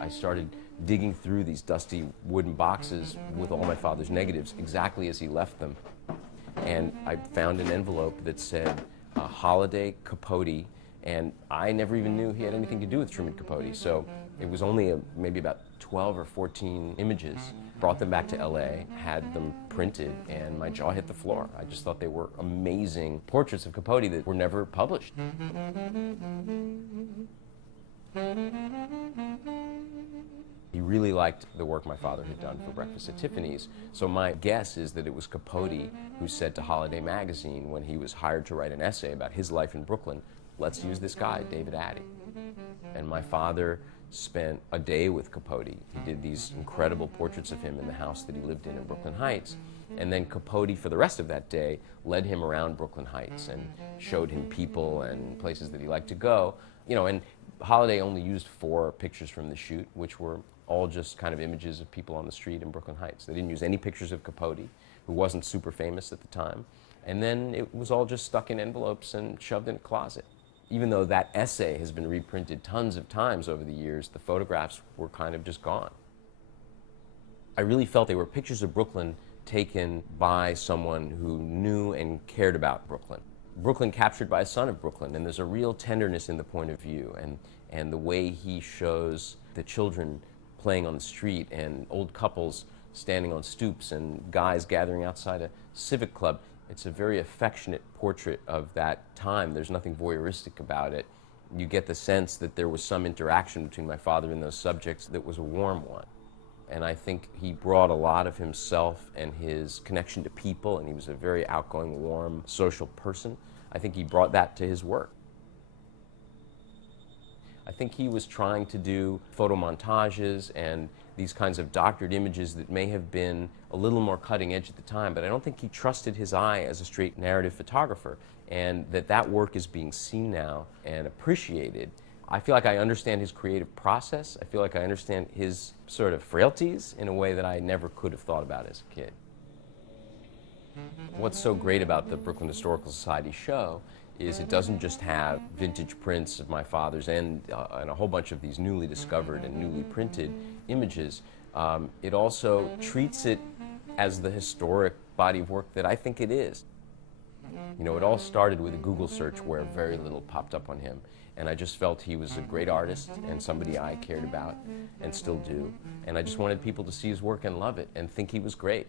I started digging through these dusty wooden boxes with all my father's negatives exactly as he left them. And I found an envelope that said Holiday Capote, and I never even knew he had anything to do with Truman Capote. So it was only maybe about 12 or 14 images. Brought them back to LA, had them printed, and my jaw hit the floor. I just thought they were amazing portraits of Capote that were never published. He really liked the work my father had done for Breakfast at Tiffany's, so my guess is that it was Capote who said to Holiday magazine when he was hired to write an essay about his life in Brooklyn, let's use this guy, David Attie. And my father spent a day with Capote. He did these incredible portraits of him in the house that he lived in Brooklyn Heights. And then Capote, for the rest of that day, led him around Brooklyn Heights and showed him people and places that he liked to go. You know, and Holiday only used 4 pictures from the shoot, which were all just kind of images of people on the street in Brooklyn Heights. They didn't use any pictures of Capote, who wasn't super famous at the time. And then it was all just stuck in envelopes and shoved in a closet. Even though that essay has been reprinted tons of times over the years, the photographs were kind of just gone. I really felt they were pictures of Brooklyn taken by someone who knew and cared about Brooklyn. Brooklyn captured by a son of Brooklyn, and there's a real tenderness in the point of view, and the way he shows the children playing on the street and old couples standing on stoops and guys gathering outside a civic club. It's a very affectionate portrait of that time. There's nothing voyeuristic about it. You get the sense that there was some interaction between my father and those subjects that was a warm one. And I think he brought a lot of himself and his connection to people, and he was a very outgoing, warm, social person. I think he brought that to his work. I think he was trying to do photo montages and these kinds of doctored images that may have been a little more cutting edge at the time, but I don't think he trusted his eye as a straight narrative photographer, and that work is being seen now and appreciated. I feel like I understand his creative process. I feel like I understand his sort of frailties in a way that I never could have thought about as a kid. What's so great about the Brooklyn Historical Society show is it doesn't just have vintage prints of my father's and a whole bunch of these newly discovered and newly printed images. It also treats it as the historic body of work that I think it is. You know, it all started with a Google search where very little popped up on him, and I just felt he was a great artist and somebody I cared about and still do, and I just wanted people to see his work and love it and think he was great.